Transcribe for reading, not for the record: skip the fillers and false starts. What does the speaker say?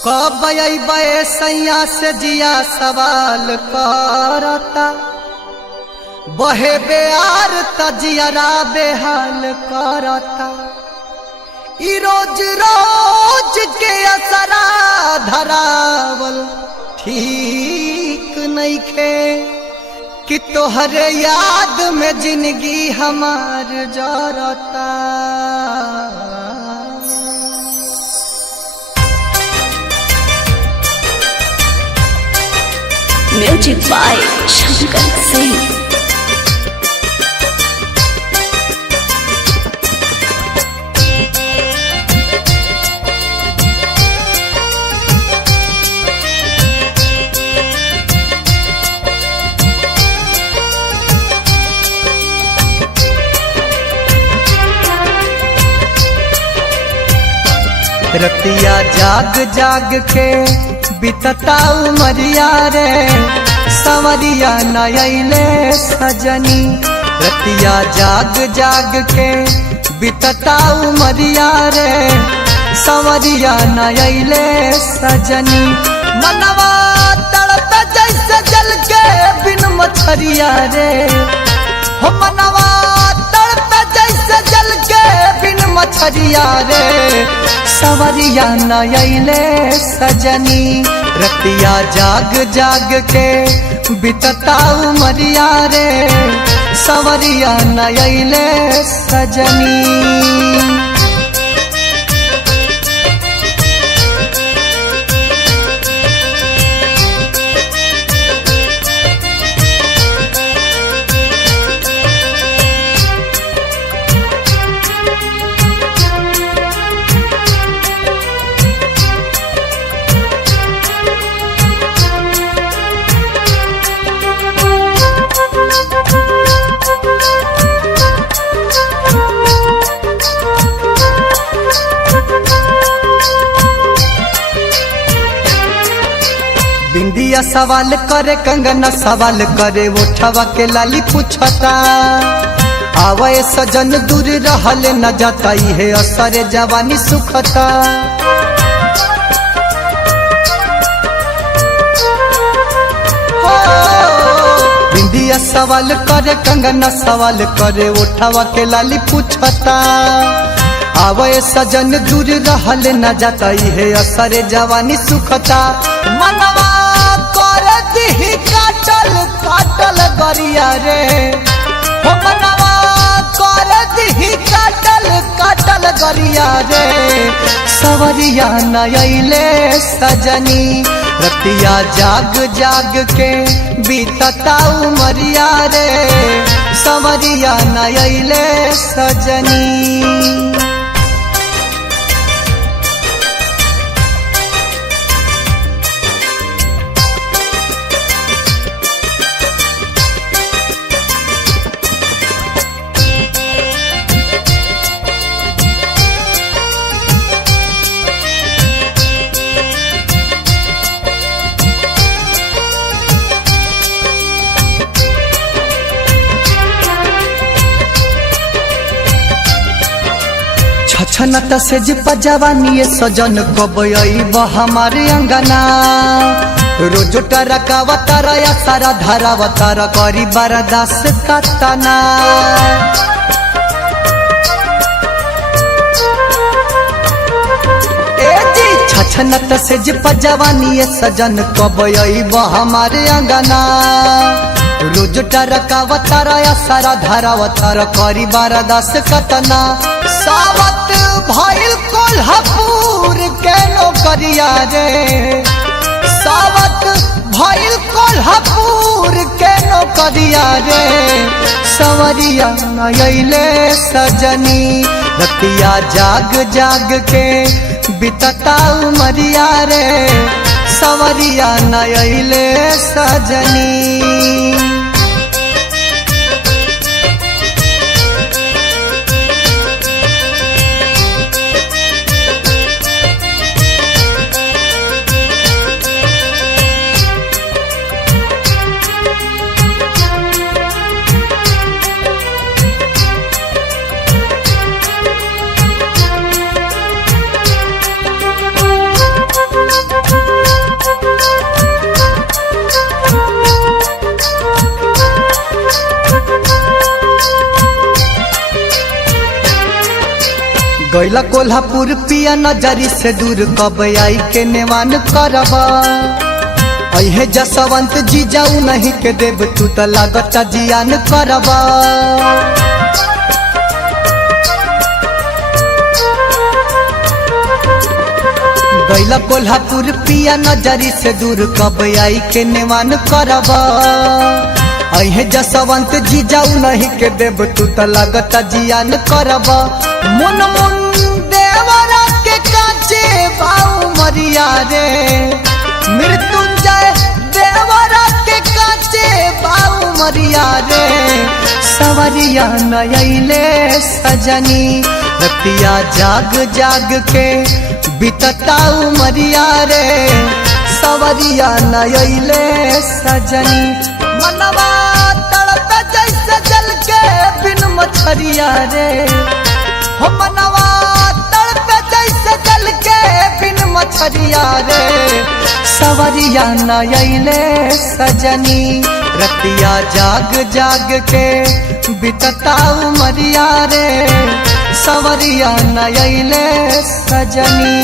कब अइबे सैया से जिया सवाल करता, बहे बेआर तजियरा बेहाल करता। ई रोज रोज के असरा धरावल ठीक नइखे कि तोहरे याद में जिंदगी हमार जरता। Music by Shankar Singh. रतिया जाग जाग के बितता उमरिया रे, संवरिया नयले सजनी। रतिया जाग जाग के बितता उमरिया रे, संवरिया नयले सजनी। मनवा तड़प जैसे जल के बिन मछरिया रे, हो मनवा तड़प जैसे जल के बिन मछरिया रे, सवरिया नयले सजनी। रतिया जाग जाग के बितता उमरिया रे, सवरिया नयले सजनी। बिंदिया सवाल करे, कंगना सवाल करे, उठवा के लाली पूछता। आवे सजन दूर रहल न जाता, है असरे जवानी सुखता। बिंदिया सवाल करे, कंगना सवाल करे, उठवा के लाली पूछता। आवे सजन दूर रहल न जाता, है असरे जवानी सुखता। मनवा ही काटल काटल गरिया रे, हो मनवा कर ही काटल काटल गरिया रे, सवरिया नयले सजनी। रतिया जाग जाग के बीतता उमरिया रे, सवरिया नयले सजनी। छनत से जिपा जवानी सजन कब अइब हमारे अंगना। रोज टरकावतार या सारा धारावतार करी बरदास कतना। छनत से जिपा जवानी सजन कब अइब हमारे अंगना। रोज टरकावतार या सारा धारावतार करी बरदास कतना। सावत भइल कोल्हापुर के नौकरिया रे, सावत भइल कोल्हापुर के नौकरिया रे, सवरिया नयले सजनी। रतिया जाग जाग के बितता उमरिया रे, सवरिया नयले सजनी। गैला कोल्हापुर पिया नजरी से दूर कब आई के नेवान करबा अहे जसवंत जी जाऊ नहीं के देव तू तो लागता जियान करबा गैला कोल्हापुर पिया नजरी से दूर कब आई के नेवान करबा अहे जसवंत जी जाऊ नहीं के देव तू तो लागता जियान करबा मुन मुन देवरा के काचे बाऊ मरिया रे मृत्युंजय देवरा के काचे बाऊ मरिया रे सवरिया नयले सजनी रतिया जाग जाग के बितताऊ मरिया रे सवरिया नयले सजनी मनवा तड़प जैसे जल के बिन मछरिया रे हो मनवा तड़प जैसे जल के बिन मछरिया रे सवरिया नयले सजनी रतिया जाग जाग के बितताऊ मरिया रे सवरिया नयले सजनी।